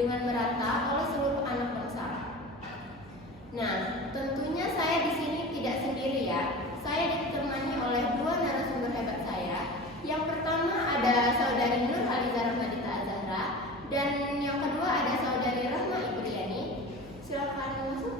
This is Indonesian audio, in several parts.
dengan merata oleh seluruh anak bangsa. Nah, tentunya saya di sini tidak sendiri ya. Saya ditemani oleh dua narasumber hebat saya. Yang pertama ada saudari Nur Haliza Rahmadita Azahra dan yang kedua ada saudari Rahma Ibriani. Silakan masuk.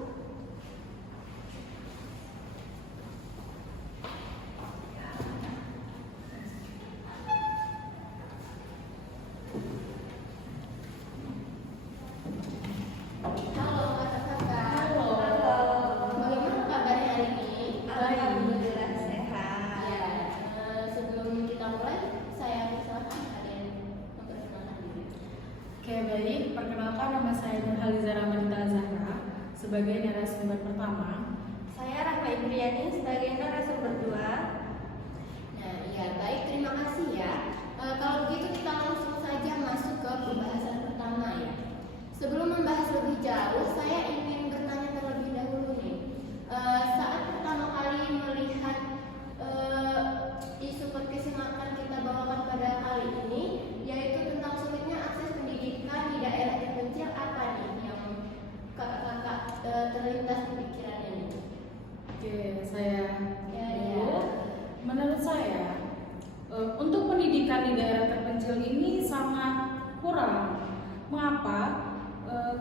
Baik, perkenalkan nama saya Nur Haliza Rahmadita Azahra sebagai narasumber pertama. Saya Rahma Ibriani sebagai narasumber kedua. Nah, ya baik, terima kasih ya. Kalau begitu kita langsung saja masuk ke pembahasan pertama ya. Sebelum membahas lebih jauh, saya ingin bertanya terlebih dahulu nih. Saat pertama kali melihat isu podcast yang akan kita bawakan pada kali ini, yaitu tentang sulitnya akses pendidikan di daerah terpencil, apa nih yang kakak terlintas di pikiran ini? Oke, saya Ya. Menurut saya, untuk pendidikan di daerah terpencil ini sangat kurang. Mengapa?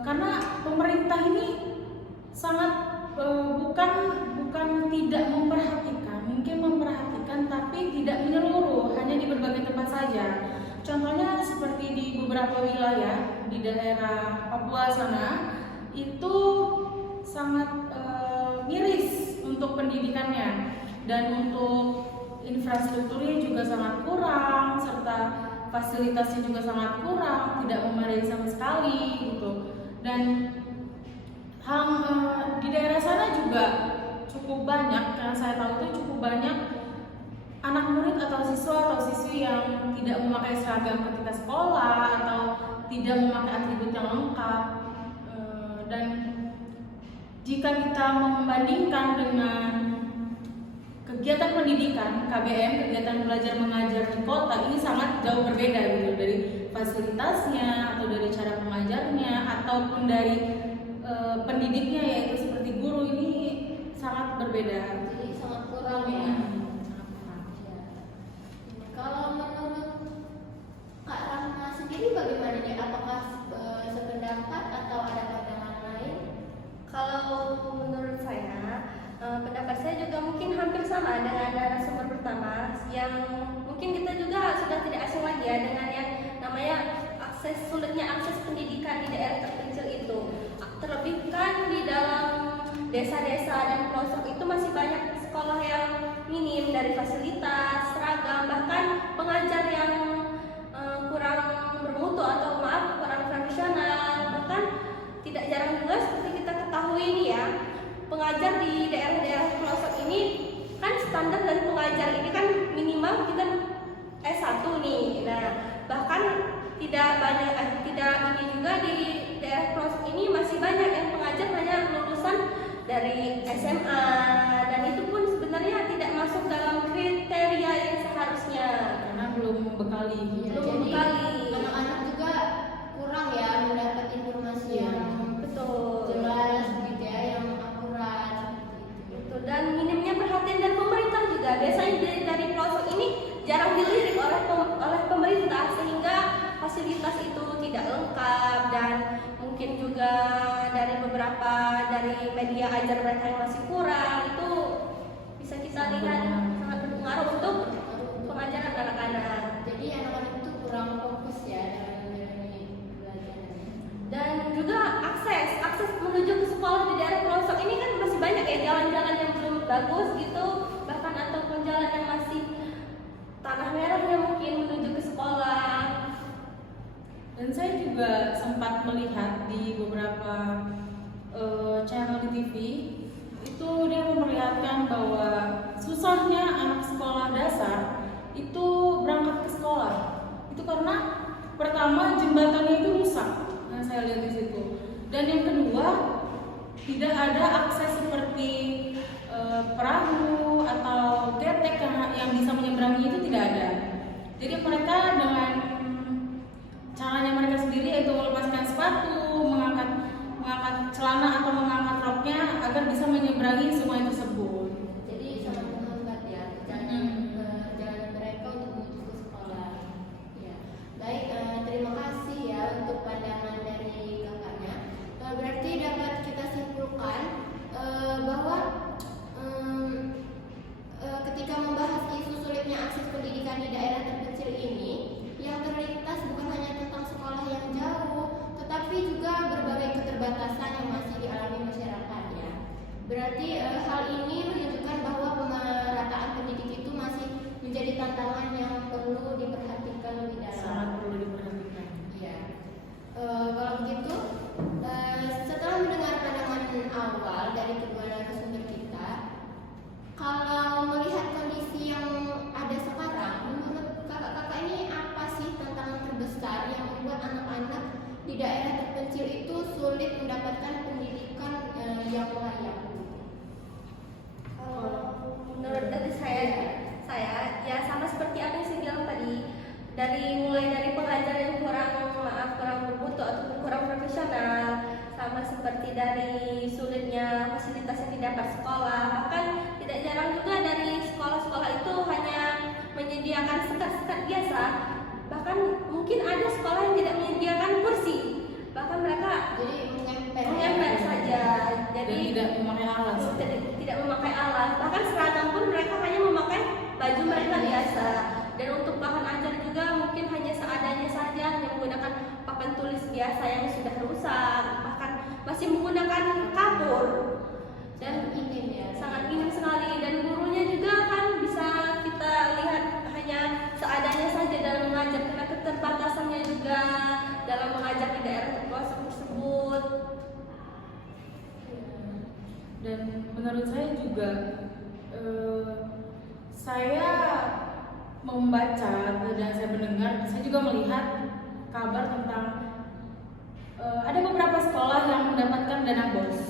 Karena pemerintah ini sangat bukan tidak memperhatikan, mungkin memperhatikan tapi tidak menyeluruh, hanya di berbagai tempat saja. Contohnya seperti di beberapa wilayah di daerah Papua sana itu sangat miris untuk pendidikannya dan untuk infrastrukturnya juga sangat kurang serta fasilitasnya juga sangat kurang, tidak memadai sama sekali gitu. Dan di daerah sana juga cukup banyak, yang saya tahu itu cukup banyak anak murid atau siswa atau siswi yang tidak memakai seragam ketika sekolah atau tidak memakai atribut yang lengkap. Dan jika kita membandingkan dengan kegiatan pendidikan KBM, kegiatan belajar mengajar di kota, ini sangat jauh berbeda gitu, dari fasilitasnya atau dari cara mengajarnya ataupun dari pendidiknya, yaitu seperti guru, ini sangat berbeda. Jadi sangat kurang ya. Kalau menurut Kak Rahma sendiri bagaimana nih? Apakah sependapat atau ada pandangan lain? Kalau menurut saya, pendapat saya juga mungkin hampir sama dengan narasumber pertama, yang mungkin kita juga sudah tidak asing lagi ya dengan yang namanya sulitnya akses pendidikan di daerah terpencil itu. Terlebih kan di dalam desa-desa dan pelosok itu masih banyak sekolah yang minim dari fasilitas, seragam, bahkan pengajar yang kurang bermutu atau kurang profesional. Bahkan tidak jarang juga seperti kita ketahui ini ya, pengajar di daerah-daerah pelosok ini kan standar dari pengajar ini kan minimal kita S1 nih. Nah, bahkan tidak ini juga di daerah pelosok ini masih banyak yang pengajar hanya lulusan dari SMA, dan itu pun sebenarnya tidak masuk dalam kriteria yang seharusnya Karena belum membekali. Anak-anak juga kurang ya mendapat informasi yang betul, jelas gitu ya, yang akurat betul. Dan minimnya perhatian dari pemerintah juga. Biasanya dari pelosok ini jarang dilirik oleh pemerintah, sehingga fasilitas itu tidak lengkap, dan mungkin juga dari beberapa dari media ajar mereka yang masih kurang, itu bisa kita lihat sangat berpengaruh untuk pengajaran anak-anak. Jadi anak-anak itu kurang fokus ya dalam menjalani belajarnya. Dan juga akses menuju ke sekolah di daerah pelosok ini kan masih banyak ya jalan-jalan yang belum bagus gitu, bahkan ataupun jalan yang masih tanah merahnya mungkin menuju ke sekolah. Dan saya juga sempat melihat di beberapa channel di TV itu dia memperlihatkan bahwa susahnya anak sekolah dasar itu berangkat ke sekolah itu karena pertama jembatannya itu rusak. Nah, saya lihat di situ. Dan yang kedua, tidak ada akses seperti perahu atau getek yang bisa menyeberangi, itu tidak ada. Jadi mereka dengan caranya mereka sendiri, yaitu melepaskan sepatu mendatangi semua tersebut. Jadi sangat menghambat ya perjalanan mereka untuk menuju ke sekolah. Ya. Baik, terima kasih ya untuk pandangan dari kakaknya. Berarti dapat kita simpulkan bahwa ketika membahas isu sulitnya akses pendidikan di daerah terpencil ini, yang terlintas bukan hanya tentang sekolah yang jauh, tetapi juga berbagai keterbatasan yang masih dialami masyarakatnya. Berarti hal ini menunjukkan bahwa pemerataan pendidik itu masih menjadi tantangan yang perlu diperhatikan lebih dalam. Sangat perlu diperhatikan. Ya. Kalau begitu, setelah mendengar pandangan awal dari kedua narasumber kita, kalau melihat kondisi yang ada sekarang, menurut kakak-kakak ini apa sih tantangan terbesar yang membuat anak-anak di daerah terpencil itu sulit mendapatkan pendidikan yang layak? Menurut dari saya ya sama seperti apa yang saya bilang tadi, mulai dari pengajar yang kurang bermutu ataupun kurang profesional, sama seperti dari sulitnya fasilitas yang didapat sekolah. Bahkan tidak jarang juga dari sekolah-sekolah itu hanya menyediakan sekat-sekat biasa, bahkan mungkin ada sekolah yang tidak menyediakan kursi, bahkan mereka Jadi menyempet saja, jadi tidak memakai alat. tidak memakai alat, bahkan seragam pun mereka hanya memakai baju mereka biasa. Dan untuk bahan ajar juga mungkin hanya seadanya saja, hanya menggunakan papan tulis biasa yang sudah rusak, bahkan masih menggunakan kapur, dan sangat minim sekali. Dan gurunya juga kan bisa kita lihat hanya seadanya saja dalam mengajar, karena keterbatasannya juga dalam mengajar di daerah terpelosok tersebut. Dan menurut saya juga saya membaca dan saya mendengar, saya juga melihat kabar tentang ada beberapa sekolah yang mendapatkan dana BOS.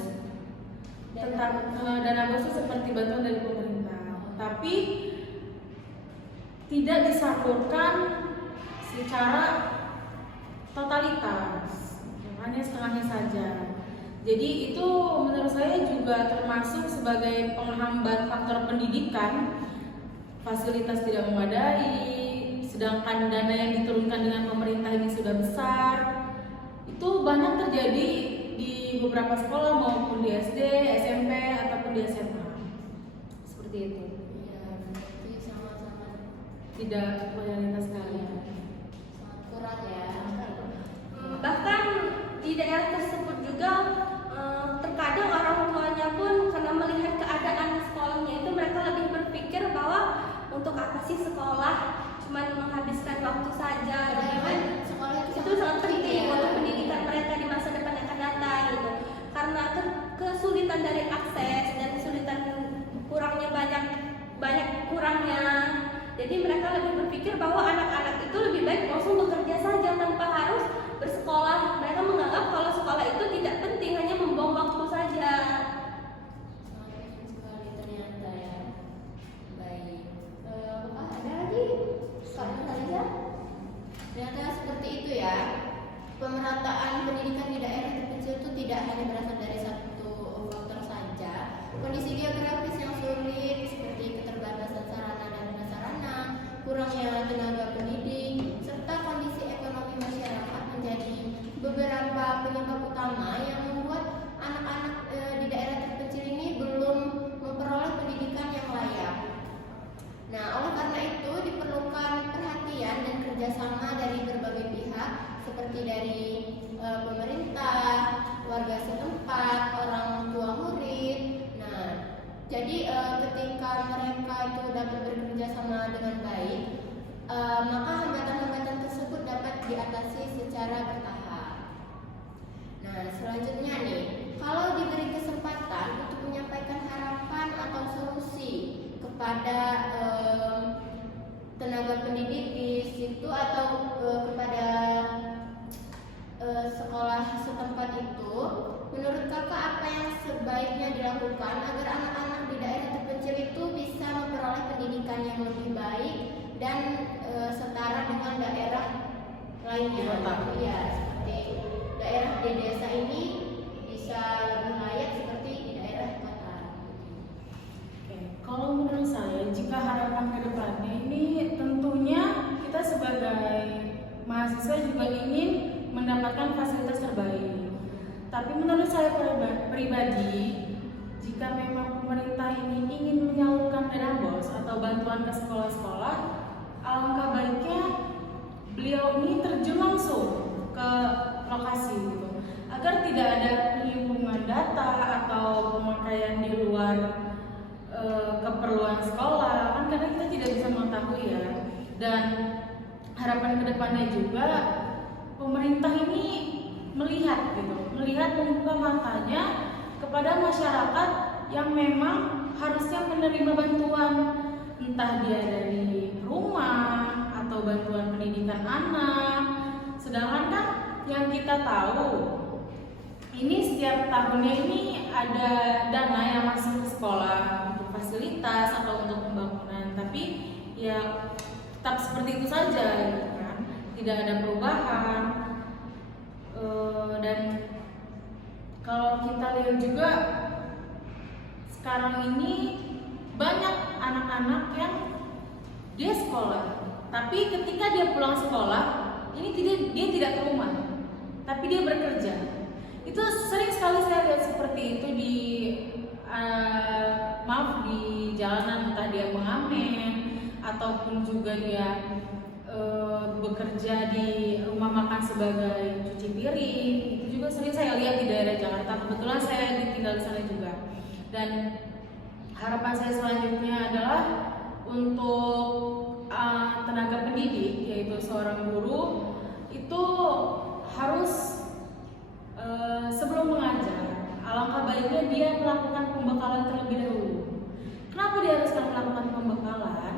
Tentang dana BOS itu seperti bantuan dari pemerintah, tapi tidak disalurkan secara totalitas, hanya setengahnya saja. Jadi itu menurut saya juga termasuk sebagai penghambat faktor pendidikan. Fasilitas tidak memadai, sedangkan dana yang diturunkan dengan pemerintah ini sudah besar. Itu banyak terjadi di beberapa sekolah maupun di SD, SMP ataupun di SMA. Seperti itu. Ya, berarti sama-sama Tidak loyalitas sekali. sangat kurang ya. Bahkan di daerah tersebut juga terkadang orang tuanya pun karena melihat keadaan sekolahnya itu, mereka lebih berpikir bahwa untuk apa sih sekolah, cuma menghabiskan waktu saja. Padahal sekolah Itu sangat penting untuk pendidikan mereka di masa depan yang akan datang gitu. Karena kesulitan dari akses dan kesulitan kurangnya banyak kurangnya. Jadi mereka lebih berpikir bahwa anak-anak itu lebih baik langsung bekerja saja tanpa harus bersekolah. Mereka menganggap kalau sekolah itu tidak penting, hanya membuang waktu saja. sangat penting sekali ternyata ya. Baik. Ada lagi Kak Nurhaliza? Ternyata seperti itu ya. Pemerataan pendidikan di daerah terpencil itu tidak hanya berasal dari satu faktor saja. Kondisi geografis yang sulit seperti keterbatasan sarana dan prasarana, kurangnya tenaga pendidik, serta kondisi ekonomi masyarakat menjadi beberapa penyebab utama yang membuat anak-anak di daerah terpencil ini belum memperoleh pendidikan yang layak. Nah, oleh karena itu diperlukan perhatian dan kerjasama dari berbagai pihak, seperti dari pemerintah, warga setempat, orang tua murid. Nah, jadi ketika mereka itu dapat bekerja sama dengan baik, maka hambatan-hambatan tersebut dapat diatasi secara bertahap. Nah, selanjutnya nih, kalau diberi kesempatan untuk menyampaikan harapan atau solusi kepada tenaga pendidik di situ atau kepada sekolah setempat itu, menurut kakak apa yang sebaiknya dilakukan agar anak-anak di daerah terpencil itu bisa memperoleh pendidikan yang lebih baik dan setara dengan daerah lainnya? Ya, seperti daerah di desa ini bisa lebih layak seperti di daerah kota. menurut saya jika harapan ke depannya ini tentunya kita sebagai mahasiswa juga ingin mendapatkan fasilitas terbaik. Tapi menurut saya pribadi, jika memang pemerintah ini ingin menyalurkan dana BOS atau bantuan ke sekolah-sekolah, alangkah baiknya beliau ini terjun langsung ke lokasi gitu, agar tidak ada penyimpungan data atau pemakaian di luar keperluan sekolah, kan karena kita tidak bisa mengetahui ya. Dan harapan kedepannya juga pemerintah ini melihat membuka matanya kepada masyarakat yang memang harusnya menerima bantuan, entah dia dari rumah atau bantuan pendidikan anak. Sedangkan kan yang kita tahu ini setiap tahunnya ini ada dana yang masuk ke sekolah untuk fasilitas atau untuk pembangunan, tapi ya tetap seperti itu saja gitu kan, tidak ada perubahan. Dan kalau kita lihat juga sekarang ini banyak anak-anak yang dia sekolah, tapi ketika dia pulang sekolah ini dia tidak ke rumah, tapi dia bekerja. Itu sering sekali saya lihat seperti itu di di jalanan, entah dia mengamen ataupun juga dia bekerja di rumah makan sebagai cuci piring. Itu juga sering saya lihat di daerah Jakarta. Kebetulan saya tinggal di sana juga. Dan harapan saya selanjutnya adalah untuk tenaga pendidik, yaitu seorang guru, itu harus sebelum mengajar, alangkah baiknya dia melakukan pembekalan terlebih dahulu. Kenapa dia harus melakukan pembekalan?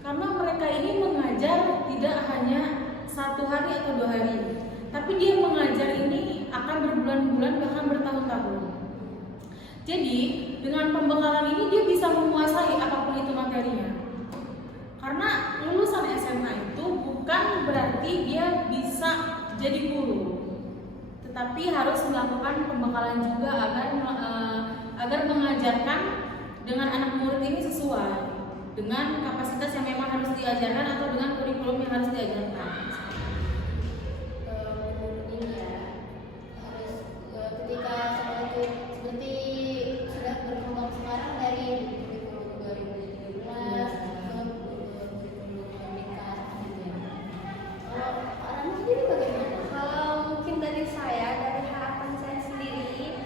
Karena mereka ini mengajar tidak hanya 1 hari atau 2 hari, tapi dia mengajar ini akan berbulan-bulan bahkan bertahun-tahun. Jadi dengan pembekalan ini dia bisa menguasai apapun itu materinya. Karena lulusan SMA itu bukan berarti dia bisa jadi guru, tetapi harus melakukan pembekalan juga agar mengajarkan dengan anak murid ini sesuai dengan kapasitas yang memang harus diajarkan atau dengan kurikulum yang harus diajarkan. Ini ya harus ketika seperti sudah berkembang sekarang dari kurikulum 2013 ke kurikulum merdeka gitu ya. Kalau Rani sendiri bagaimana? Kalau mungkin dari harapan saya sendiri,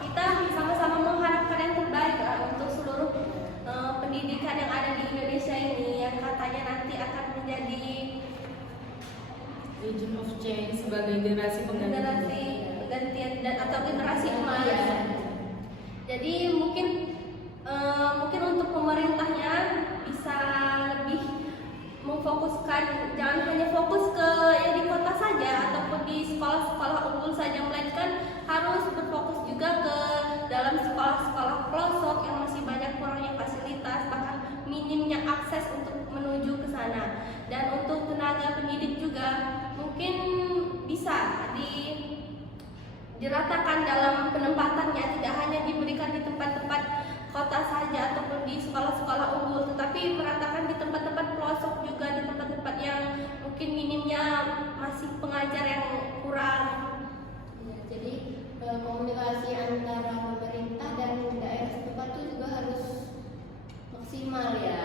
kita sama-sama mengharapkan yang terbaik untuk seluruh pendidikan yang ada di Indonesia ini, yang katanya nanti akan menjadi Agent of change sebagai generasi penggantian dan atau generasi emas. Jadi mungkin untuk pemerintahnya bisa lebih memfokuskan, jangan hanya fokus ke yang di kota saja ataupun di sekolah-sekolah unggul saja, melainkan harus berfokus juga ke dalam sekolah-sekolah pelosok yang masih banyak kurangnya fasilitas, bahkan minimnya akses untuk menuju ke sana. Dan untuk tenaga pendidik juga mungkin bisa diratakan dalam penempatannya, tidak hanya diberikan di tempat-tempat kota saja ataupun di sekolah-sekolah unggul, tetapi meratakan di tempat-tempat pelosok juga, di tempat-tempat yang mungkin minimnya masih pengajar yang kurang. Ya, jadi komunikasi antara pemerintah dan daerah setempat itu juga harus maksimal ya,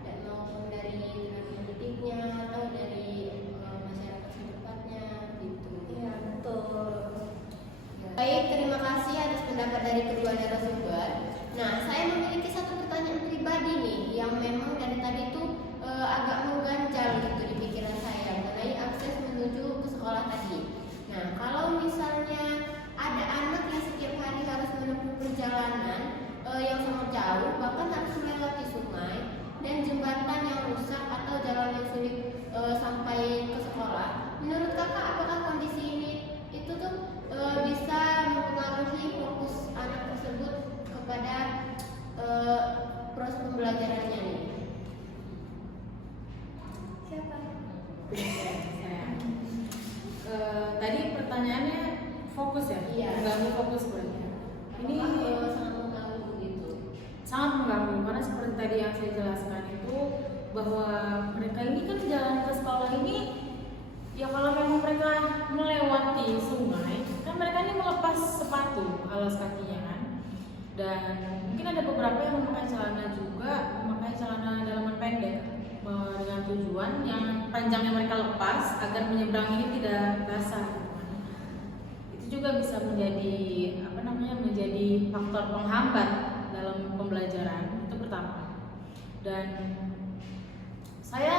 dan maupun dari tenaga pendidiknya atau dari masyarakat setempatnya gitu. Iya, betul. Baik, terima kasih atas pendapat dari kedua narasumber. Nah, saya memiliki satu pertanyaan pribadi nih yang memang dari tadi itu agak mengganjal gitu di pikiran saya mengenai akses menuju ke sekolah tadi. Nah, kalau misalnya ada anak yang setiap hari harus menempuh perjalanan yang sangat jauh, bahkan harus melewati sungai dan jembatan yang rusak atau jalan yang sulit sampai ke sekolah. Menurut kakak, apakah kondisi ini itu tuh bisa mempengaruhi fokus anak tersebut kepada proses pembelajarannya nih? Siapa? Tadi pertanyaannya fokus ya? Iya. Mengganggu fokus berarti. karena seperti tadi yang saya jelaskan itu bahwa mereka ini kan jalan ke sekolah ini ya kalau memang mereka melewati sungai kan mereka ini melepas sepatu alas kakinya kan, dan mungkin ada beberapa yang memakai celana juga, memakai celana dalaman pendek dengan tujuan yang panjangnya mereka lepas agar menyeberang ini tidak basah. Itu juga bisa menjadi menjadi faktor penghambat dalam pembelajaran, itu pertama. Dan saya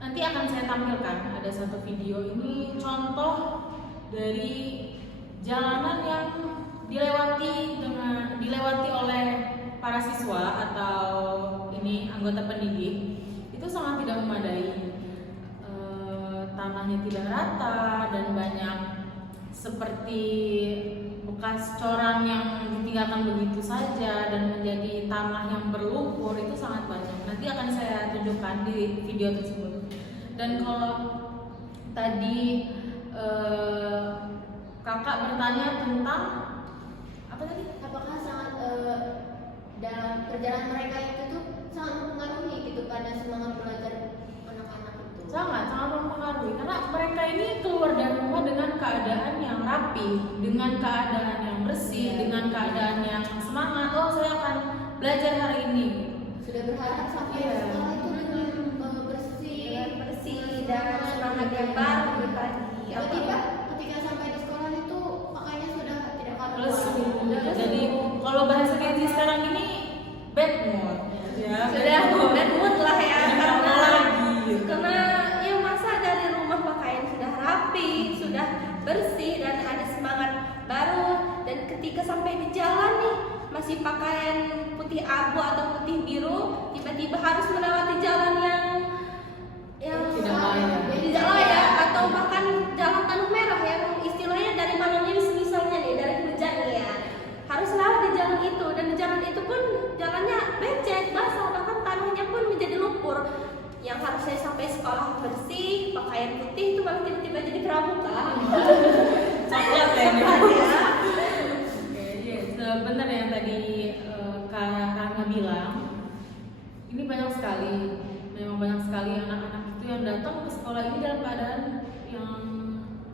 nanti akan saya tampilkan ada satu video ini contoh dari jalanan yang dilewati oleh para siswa atau ini anggota pendidik, itu sangat tidak memadai. Tanahnya tidak rata dan banyak seperti bekas coran yang ditinggalkan begitu saja dan menjadi tanah yang berlumpur, itu sangat banyak. Nanti akan saya tunjukkan di video tersebut. Dan kalau tadi kakak bertanya tentang apa tadi? Apakah sangat dalam perjalanan mereka itu tuh sangat mempengaruhi gitu pada semangat belajar anak-anak itu? Sangat mempengaruhi karena mereka ini keluar dari rumah dengan keadaan yang rapi, dengan keadaan yang bersih, dengan keadaan yang semangat. Oh, saya akan belajar hari ini. Sudah berharap sampai sekolah itu dengan bersih dan semangat yang baru tadi. Tiba-tiba ketika sampai di sekolah itu pakainya sudah tidak karuan. Jadi kalau bahasa Gen Z sekarang ini bad mood, ya. Sudah bad mood lah ya, lagi. Karena yang masa dari rumah pakaian sudah rapi, sudah bersih dan ada semangat baru, dan ketika sampai di jalan nih masih pakaian putih abu atau putih biru, tiba-tiba harus melewati jalan yang tidak layak atau bahkan jalan tanah merah yang istilahnya dari mananya misalnya nih dari hujan ya, harus lewat di jalan itu, dan di jalan itu pun jalannya becek, basah, bahkan tanahnya pun menjadi lumpur. Yang harusnya sampai sekolah bersih, pakaian putih, itu malah tiba-tiba jadi pramuka. Coklat ya. Benar yang tadi Kak Rana bilang, ini banyak sekali, memang banyak sekali anak-anak itu yang datang ke sekolah ini dalam keadaan yang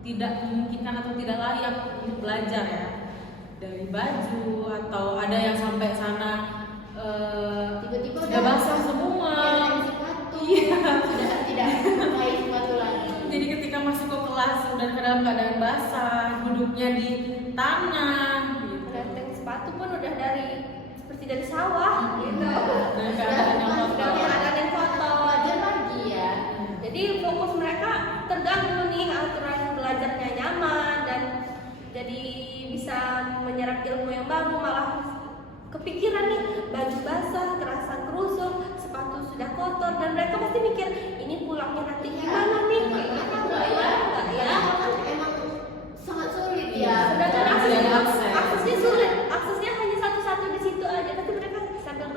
tidak memungkinkan atau tidak layak untuk belajar ya, dari baju atau ada yang sampai sana tiba-tiba sudah basah semua. Iya. Sudah tidak pakai sepatu lagi. Jadi ketika masuk ke kelas sudah dalam keadaan basah, duduknya di tanah. Dan sepatu pun udah seperti dari sawah gitu. Dan keadaan yang kotor. Keadaan yang kotor. Belajar lagi ya. Jadi fokus mereka terganggu nih, aturan belajarnya nyaman dan jadi bisa menyerap ilmu yang baru, malah kepikiran nih baju basah, terasa kerusuk, sepatu sudah kotor, dan mereka pasti mikir ini pulangnya nanti gimana nih? Enggak ya. Emang sangat sulit ya. Sedangkan aksesnya sulit, aksesnya hanya satu-satu di situ aja, tapi mereka sambil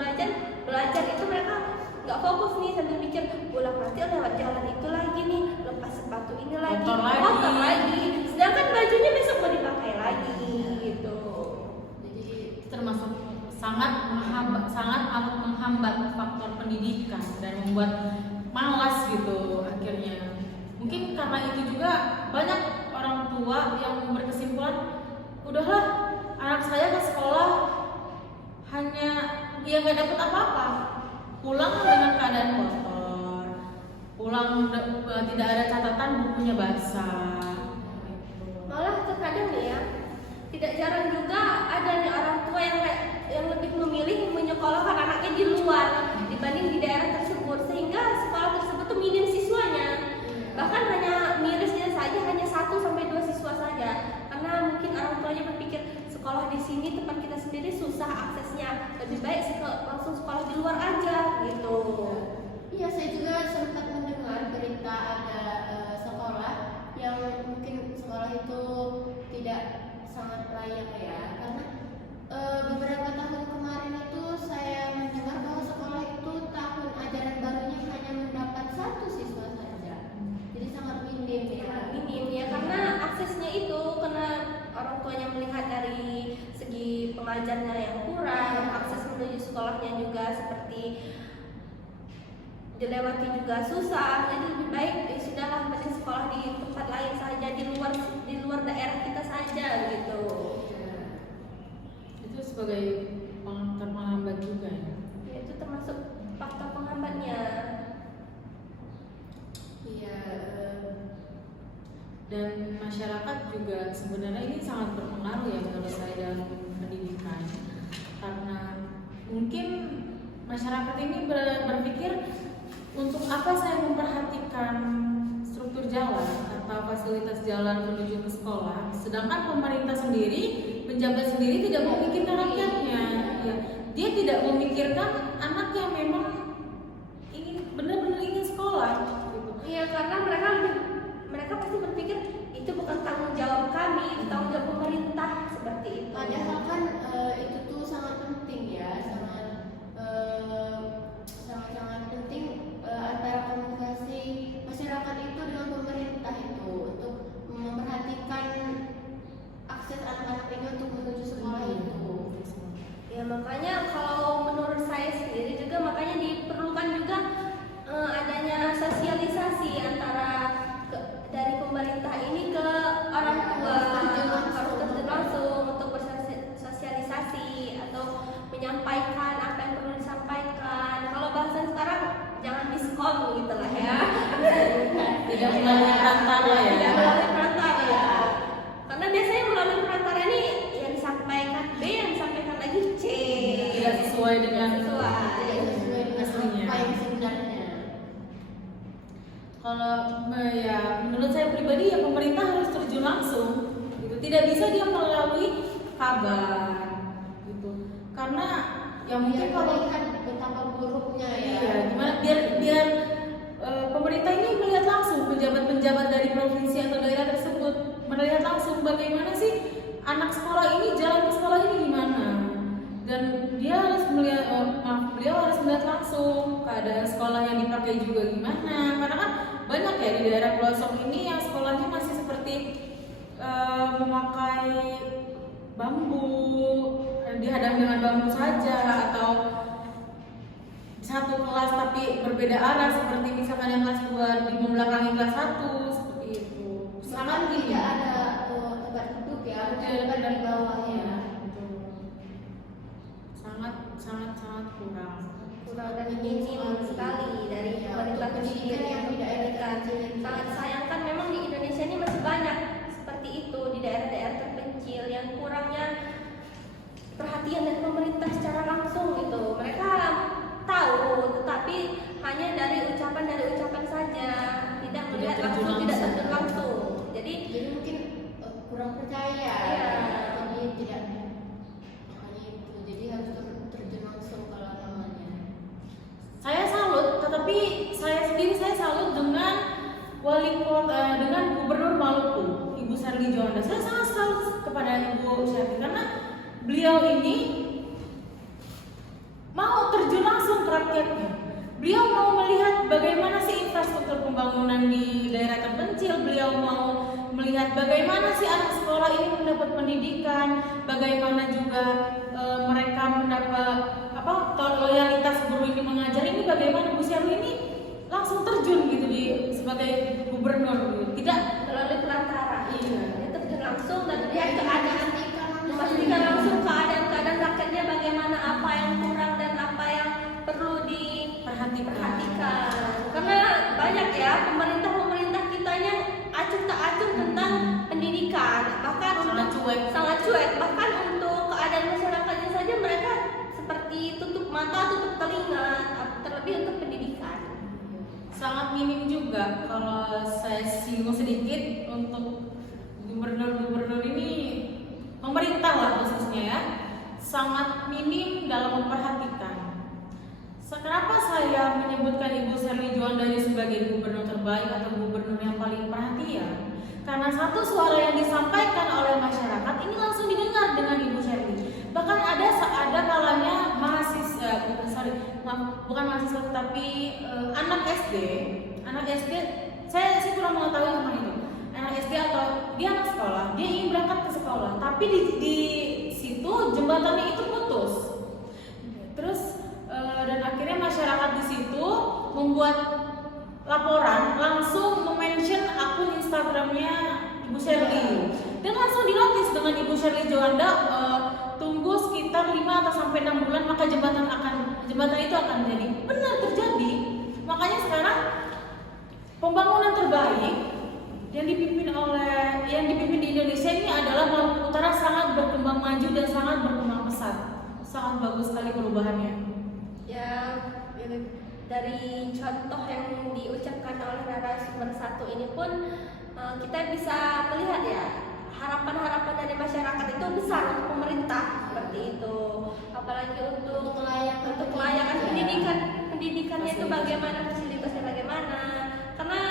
belajar itu mereka nggak fokus nih, sambil mikir pulang nanti lewat jalan itu lagi nih, lepas sepatu ini lagi, kotor lagi. Sedangkan bajunya besok mau dipakai lagi gitu. Jadi Termasuk sangat amat menghambat faktor pendidikan dan membuat malas gitu akhirnya. Mungkin karena itu juga banyak orang tua yang berkesimpulan, udahlah anak saya ke sekolah hanya dia nggak dapat apa-apa, pulang dengan keadaan kotor, pulang tidak ada catatan bukunya basah. Malah terkadang nih ya, tidak jarang juga ada nih orang tua yang lebih memilih menyekolahkan anaknya di luar dibanding di daerah tersebut, sehingga sekolah tersebut tuh minim siswanya, bahkan hanya mirisnya saja hanya 1-2 siswa saja, karena mungkin orang tuanya berpikir sekolah di sini tempat kita sendiri susah aksesnya, lebih baik langsung sekolah di luar aja gitu. iya, saya juga sempat mendengar berita ada sekolah yang mungkin sekolah itu tidak sangat layak ya, karena beberapa tahun kemarin itu saya mendengar bahwa sekolah itu tahun ajaran barunya hanya mendapat 1 siswa saja, jadi sangat minim ya. Karena aksesnya itu, karena orang tuanya melihat dari segi pengajarnya yang kurang, akses menuju sekolahnya dilewati juga susah, jadi lebih baik sudahlah mending sekolah di tempat lain saja, di luar daerah kita saja gitu. Itu sebagai faktor penghambat juga ya. Ya, itu termasuk faktor penghambatnya. Iya. Dan masyarakat juga sebenarnya ini sangat berpengaruh ya menurut saya dalam pendidikan, karena mungkin masyarakat ini berpikir untuk apa saya memperhatikan struktur jalan atau fasilitas jalan menuju ke sekolah, sedangkan pemerintah sendiri, penjabat sendiri tidak memikirkan rakyatnya. Ya, dia tidak memikirkan anak yang memang benar-benar ingin sekolah. Gitu. Iya, karena mereka pasti berpikir itu bukan tanggung jawab kami, itu tanggung jawab pemerintah, seperti itu. Padahal kan itu tuh sangat penting ya, sangat penting antara komunikasi masyarakat itu dengan pemerintah itu untuk memperhatikan akses anak-anak ini untuk menuju sekolah itu. Ya, makanya kalau menurut saya sendiri juga makanya diperlukan juga adanya sosialisasi antara dari pemerintah ini ke orang tua, harus terjun langsung untuk bersosialisasi atau menyampaikan apa yang perlu disampaikan. Kalau bahasan sekarang jangan diskon gitu lah ya. Tidak melalui perantara ya. Tidak melalui perantara ya. Karena biasanya melalui perantara ini yang disampaikan B, yang disampaikan lagi C. Tidak sesuai dengan Aslinya. Apa yang sebenarnya. Kalau ya menurut saya pribadi ya pemerintah harus terjun langsung gitu. Tidak bisa dia melalui kabar gitu. Karena ya mungkin kalau lihat betapa buruknya ya. iya, gimana biar pemerintah ini melihat langsung penjabat-penjabat dari provinsi atau daerah tersebut melihat langsung bagaimana sih anak sekolah ini jalan ke sekolah ini gimana, dan dia harus melihat beliau harus melihat langsung keadaan sekolah yang dipakai juga gimana, karena kan banyak ya di daerah pelosok ini yang sekolahnya masih seperti memakai bambu, dihadang dengan bambu saja, atau satu kelas tapi berbeda arah seperti misalkan yang kelas 2 di membelakangi kelas 1 seperti itu. Sangat tidak ada tempat duduk ya, tempat di bawah ya. Sangat kurang Dan minim sekali dari pemerintah pendidikan yang tidak diberikan. Sangat sayangkan memang di Indonesia ini masih banyak seperti itu di daerah-daerah terpencil yang kurangnya perhatian dari pemerintah secara langsung gitu. Mereka tahu, tetapi hanya dari ucapan saja, tidak melihat langsung, tidak terjun langsung. Jadi mungkin kurang percaya. Iya. Jadi tidak makanya itu. Jadi harus terjun langsung kalau namanya. Saya salut, tetapi saya salut dengan wali kota, dengan Gubernur Maluku, Ibu Sherly Juanda. Saya sangat salut kepada Ibu Sherly karena beliau ini mau terjun langsung ke rakyatnya. Beliau mau melihat bagaimana sih infrastruktur pembangunan di daerah terpencil. Beliau mau melihat bagaimana sih anak sekolah ini mendapat pendidikan, bagaimana juga mereka mendapat loyalitas guru ini mengajar ini, bagaimana Bu Sherly ini langsung terjun gitu sebagai gubernur gitu. Tidak melalui perantara. Iya. Dia terjun langsung dan Dia lihat keadaan, memastikan langsung keadaan rakyatnya bagaimana, apa yang kurang dan apa yang perlu diperhatikan. Karena banyak ya pemerintah kita yang acuh tak acuh tentang pendidikan, bahkan sangat cuek. Bahkan untuk keadaan masyarakatnya saja mereka seperti tutup mata, tutup telinga, terlebih untuk pendidikan. Sangat minim juga kalau saya singgung sedikit untuk gubernur-gubernur ini, pemerintah lah khususnya ya, sangat minim dalam memperhatikan. Kenapa saya menyebutkan Ibu Sherly Juanda sebagai gubernur terbaik atau gubernur yang paling perhatian? Karena satu suara yang disampaikan oleh masyarakat ini langsung didengar dengan Ibu Sherly. Bahkan ada kalanya bukan mahasiswa tapi anak SD, saya kurang mengetahui tentang itu. Anak SD atau dia anak sekolah, dia ingin berangkat ke sekolah, tapi di situ jembatannya itu putus. Terus dan akhirnya ada tunggu sekitar 5 atau sampai 6 bulan maka jembatan itu akan jadi. Benar terjadi. Makanya sekarang pembangunan terbaik yang dipimpin di Indonesia ini adalah Maluku Utara sangat berkembang maju dan sangat berkembang pesat. Sangat bagus sekali perubahannya. Ya, dari contoh yang diucapkan oleh narasumber satu ini pun kita bisa melihat ya, harapan-harapan dari masyarakat itu besar untuk pemerintah seperti itu. Apalagi untuk kelayakan pendidikannya itu bagaimana, fasilitasnya bagaimana. Karena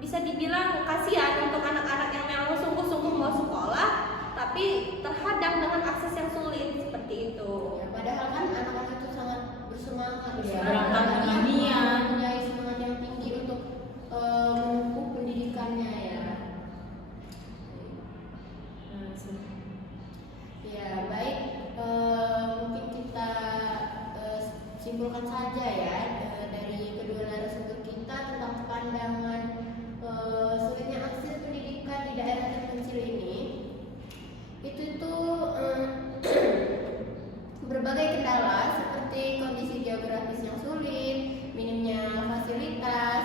bisa dibilang kasihan untuk anak-anak yang memang sungguh-sungguh mau sekolah tapi terhadang dengan akses yang sulit seperti itu. Ya, padahal kan anak-anak itu sangat bersemangat ya, berangkat dengan niat, mempunyai semangat yang tinggi untuk menempuh pendidikannya ya. Ya baik, mungkin kita simpulkan saja ya dari kedua narasumber kita tentang pandangan sulitnya akses pendidikan di daerah terpencil ini. Itu tuh berbagai kendala seperti kondisi geografis yang sulit, minimnya fasilitas,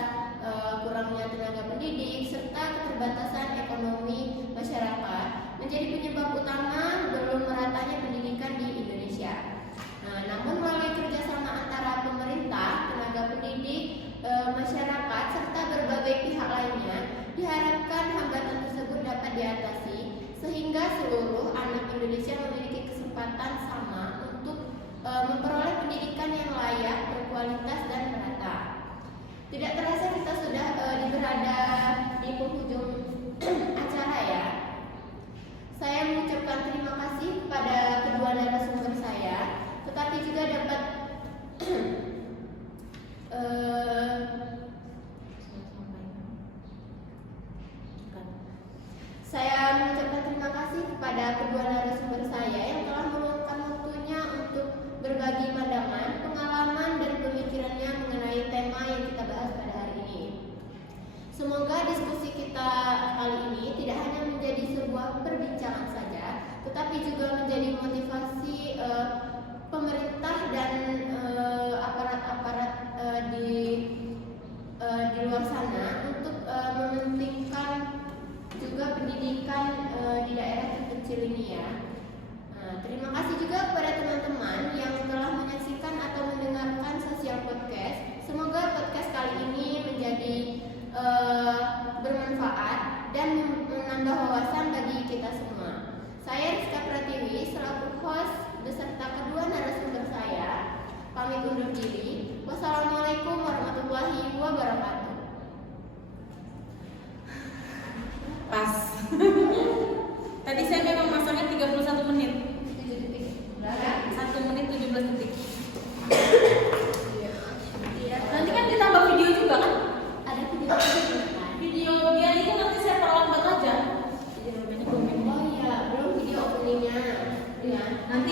kurangnya tenaga pendidik, serta keterbatasan ekonomi masyarakat menjadi penyebab utama belum meratanya pendidikan di Indonesia. Namun melalui kerjasama antara pemerintah, tenaga pendidik, masyarakat, serta berbagai pihak lainnya, diharapkan hambatan tersebut dapat diatasi sehingga seluruh anak Indonesia memiliki kesempatan sama untuk memperoleh pendidikan yang layak, berkualitas dan merata. Tidak terasa kita sudah berada di penghujung acara ya. Saya mengucapkan terima kasih kepada kedua narasumber saya, tetapi juga dapat saya mengucapkan terima kasih kepada kedua narasumber saya yang telah meluangkan waktunya untuk berbagi pandangan, pengalaman, dan pemikirannya mengenai tema yang kita bahas pada hari ini. Semoga diskusi kita kali ini tidak hanya menjadi sebuah perbincangan saja, tetapi juga menjadi motivasi pemerintah dan aparat-aparat di luar sana untuk mementingkan juga pendidikan di daerah terpencil ini ya. Terima kasih juga kepada teman-teman yang telah menyaksikan atau mendengarkan Sosial Podcast. Semoga podcast kali ini menjadi bermanfaat dan menambah wawasan bagi kita semua. Saya Rizka Pratiwi selaku host beserta kedua narasumber saya pamit undur diri. Wassalamualaikum warahmatullahi wabarakatuh. Pas. Tadi saya memang masaknya 31 menit. 1 menit 17 detik. Nanti kan ditambah video juga kan? Ada video Video itu nanti saya perlambat aja. Oh iya, belum video openingnya. Ya, Nanti